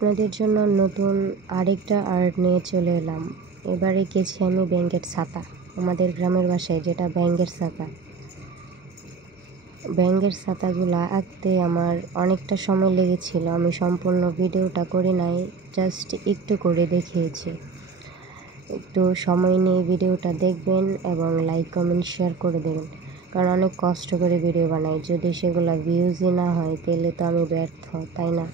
আপনাদের জন্য নতুন আরেকটা আর্ট নিয়ে চলে এলাম। এবারে গেছি আমি ব্যাঙের ছাতা, আমাদের গ্রামের বাসায় যেটা ব্যাঙের ছাতা। ব্যাঙের ছাতাগুলা আঁকতে আমার অনেকটা সময় লেগেছিল। আমি সম্পূর্ণ ভিডিওটা করি নাই, জাস্ট একটু করে দেখিয়েছি। একটু সময় নিয়ে ভিডিওটা দেখবেন এবং লাইক কমেন্ট শেয়ার করে দেবেন, কারণ অনেক কষ্ট করে ভিডিও বানাই। যদি সেগুলো ভিউজই না হয় তাহলে তো আমি ব্যর্থ, তাই না?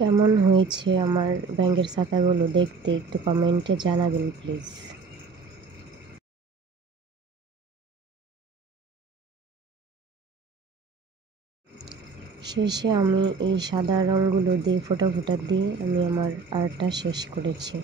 কেমন হয়েছে আমার ব্যাঙের ছাতাগুলো দেখতে একটু কমেন্টে জানাবেন প্লিজ। শেষে আমি এই সাদা রঙগুলো দিয়ে ফোঁটা ফোঁটা দিয়ে আমি আমার আর্টটা শেষ করেছি।